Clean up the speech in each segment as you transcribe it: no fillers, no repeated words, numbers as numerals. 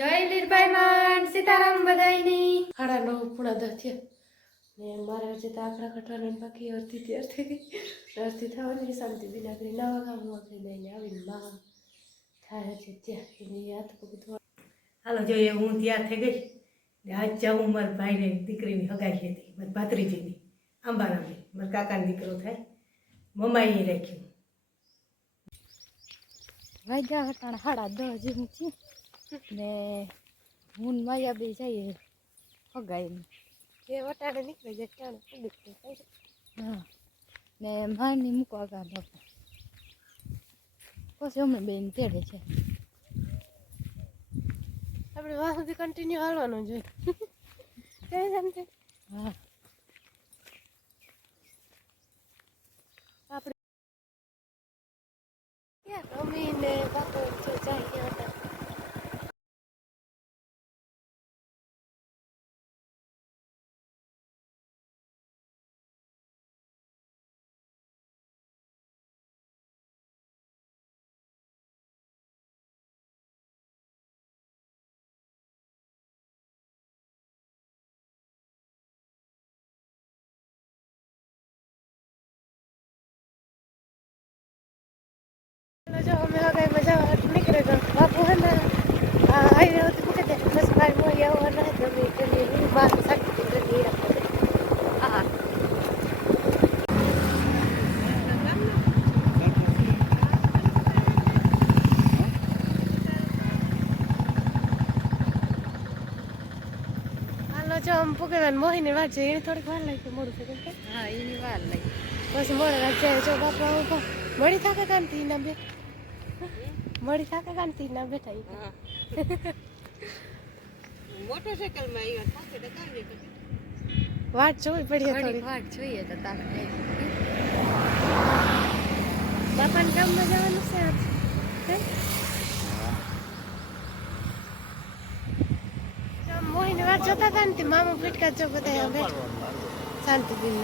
જય લીરબાઈ માન સીતારામ બધાઈની 9:30 થયા ને મારે હજી તો આંકડા કટવાના બાકી અડધી તૈયાર થઈ ગઈ અડધી થવાની શાંતિ બિના કરી નવા કામ થઈ લઈને આવીને માં થાય છે ત્યાં એની હાથ પગ ધોવા હાલો જોઈએ હું તૈયાર થઈ ગઈ ને આજ જાઉં મારા ભાઈને દીકરીની હગાઈ હતી મારી ભાત્રીજીની આંબારામની મારા કાકાનો દીકરો થાય મમ્માઈએ રાખ્યું વાગ્યા હટાણા 10:30 જેવું છે ને હું માયા બે જઈએ હગાઈને એ વટાડે નીકળે જાય ટાણે પડી હા ને માની મૂકવા ગા બાપા પછી અમે બેન તેડે છે આપણે વાહ સુધી કન્ટિન્યુ હાલવાનું જોઈએ હા આપણે ક્યાં રમીને બાપુ જાય ક્યાં હતા જો અમે હગાઈ મજા નીકળે તો બાપુ હે ને હાઈવે હોતી મૂકે દે બસ ભાઈ મોઈ આવવાના હે તમે પેલી બાર સાકી પેલી હા હાલો જો આમ પૂગેવાન મોહીની વાત છે એને થોડીક વાર લાગી મોડું થઈ ગયું હા એની વાર લાગી પછી મોડે રાત જાય જો બાપા ઉભા મળી થાકે કાંતિ ના બે મળી થાકે કાંતિ ના બેઠા મોટરસાઇકલમાં આવ્યા થાકે તો કાંઈ વાટ જોવી પડી થોડી વાટ જોઈએ તો તારે બાપાને કામમાં જવાનું છે મોહીની વાત જોતા હતા ને મામા ફીટકા જો બધા બેઠા શાંતિ દિન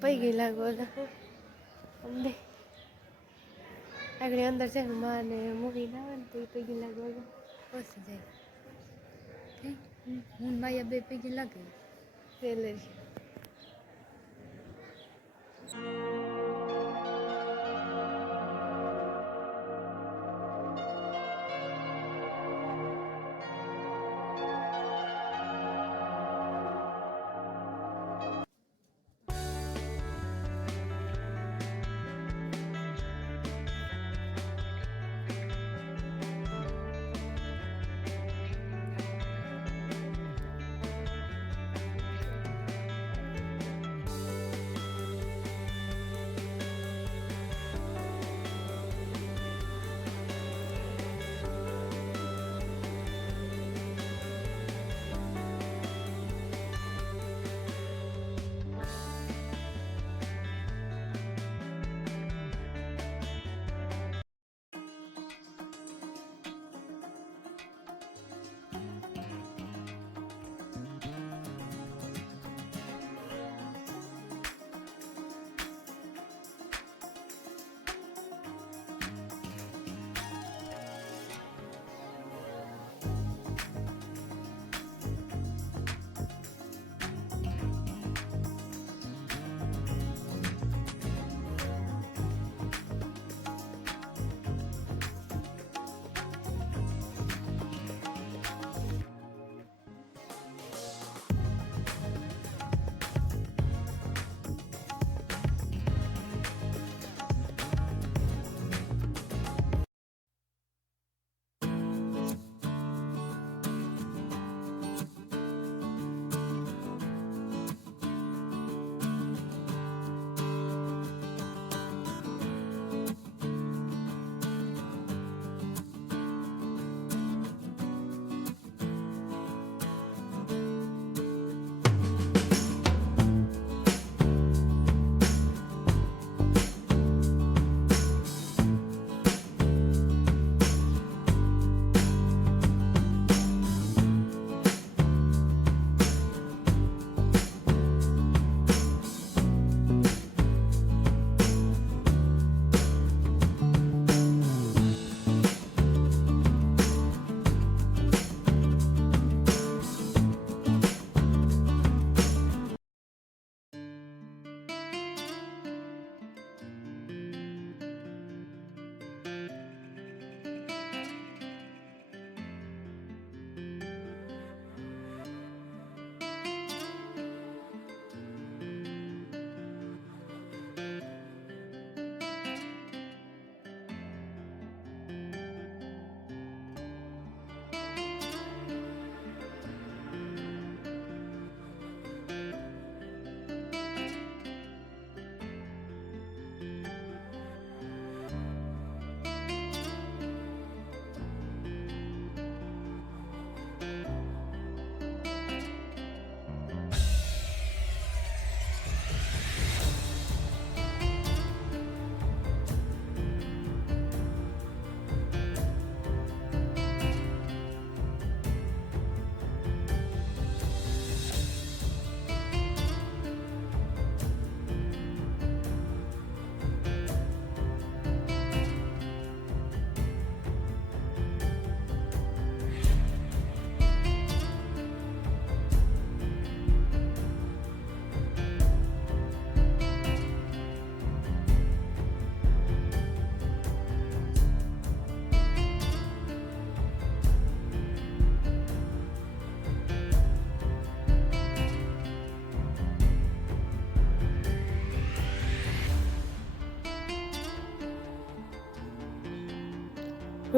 પૈગી લાગો અમને આગળ અંદર છે માં ને મૂવી ના આવે ને તો પૈગી લાગો પછી જાય હું માયા બે પૈગી લાગે સેલેરી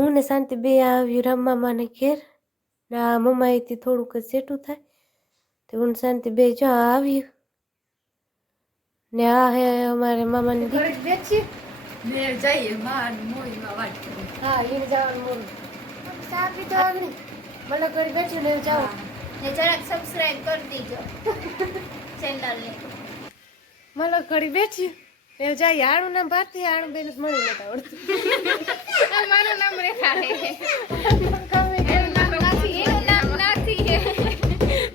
હું ને શાંતિ બે આવ્યું રામમામાને ઘેર ને આ મમ્મા એથી થોડુંક જ સેટું થાય તો હું ને શાંતિ બે જો આવ્યું ને આ હે અમારે મામાની દીકરી બેચી ને જઈએ માં મોઈમાં વાત કરી. હા એને જવાનું મોરું ચા પીતો આગળ મને ઘડી બેઠી ને જાઓ ને જરાક સબસ્ક્રાઇબ કરી દીજો ચેનલને. મને ઘડી બેઠી એ જાય આણું નામ ભારતી આણું બેન મળી નતા આવડતું મારું નામ રેખા હે. એનું નામ નથી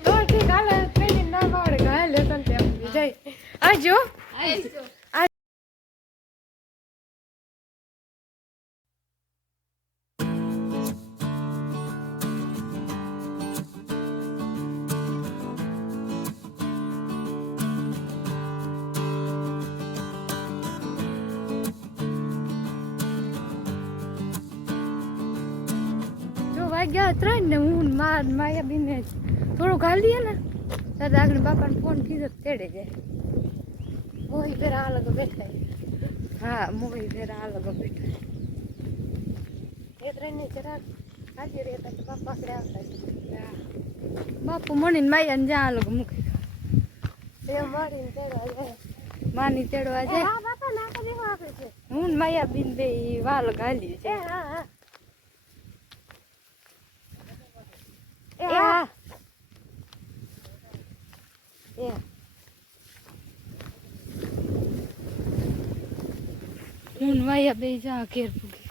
તો ઠીક હાલે પેલી નામ આવડે ઘાય લેસન તે આપી જાય આજો આજો. વાગ્યા 3 ને હું માયા બીને થોડું ગાલીએ ને ત્યારે આગળ બાપાને ફોન કીધો તેડે જાય મોહી ફેર આ લગો બેઠા હા મોહી ફેર આ લગો બેઠા એ ત્રણ ને જરાક હાજી રહેતા તો બાપા આપણે આવતા બાપુ મણીને માયા જ્યાં લોકો મૂકી એ મારીને તેડવા જાય માની તેડવા જાય. હા બાપા ના તો દેવા આપે છે હું ને માયા બીન બે વાલ ગાલી એ છે. હા હા એ હા એ હું ને માયા બે જા ઘેર પૂગી.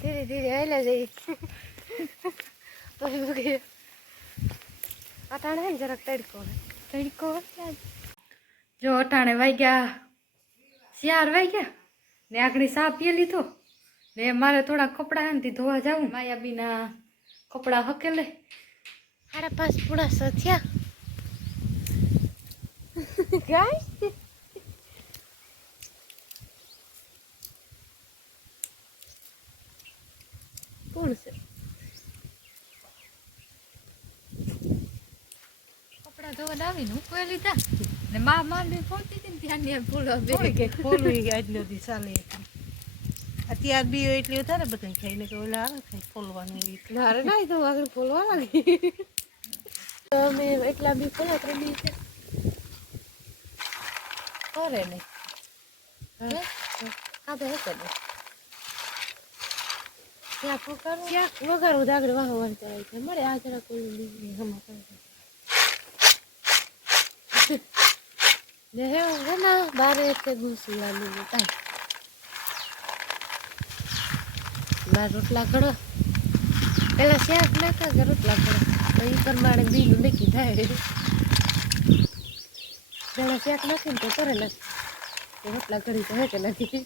ધીરે ધીરે હાલ્યા જઈએ તો અટાણે હે ને જરાક તડકો તડકો જો અટાણે વાગ્યા 4 વાગ્યા ને આગળ સા પીએ લીધો ને મારે થોડા કપડા હે ને તે ધોવા જાવું. માયા બીના કપડા હકેલે 5:30 પૂરા સો થયા ગાય કોણ છે કપડા ધોવા આવીને હું લીધા ને માંડી પહોંચી હતી ને ત્યાં ને ફૂલો બે કે ખોલવી આજ નથી ચાલે અત્યાર બી એટલી વધારે બધા ખાઈને કે ઓલા આવે ખાઈ ખોલવાનું મારે ના તો આગળ બોલવા લાગી અમે એટલા બી ખોલા ત્રણ છે કરે ને હા તો હશે ને ત્યાં ફોકારું ત્યાં વગાડું દાગડ વાહ વાંચા છે મળે આ જરા કોઈ લીધી હમા કરે ને હે ના બારે તે ઘૂસી લાલી કાઈ ના રોટલા કરો પેલા શાક નાખા કે રોટલા કરો તો એ પ્રમાણે બીનું નક્કી થાય પેલા શાક નાખીને તો કરે નથી રોટલા કરી તો હે કે નથી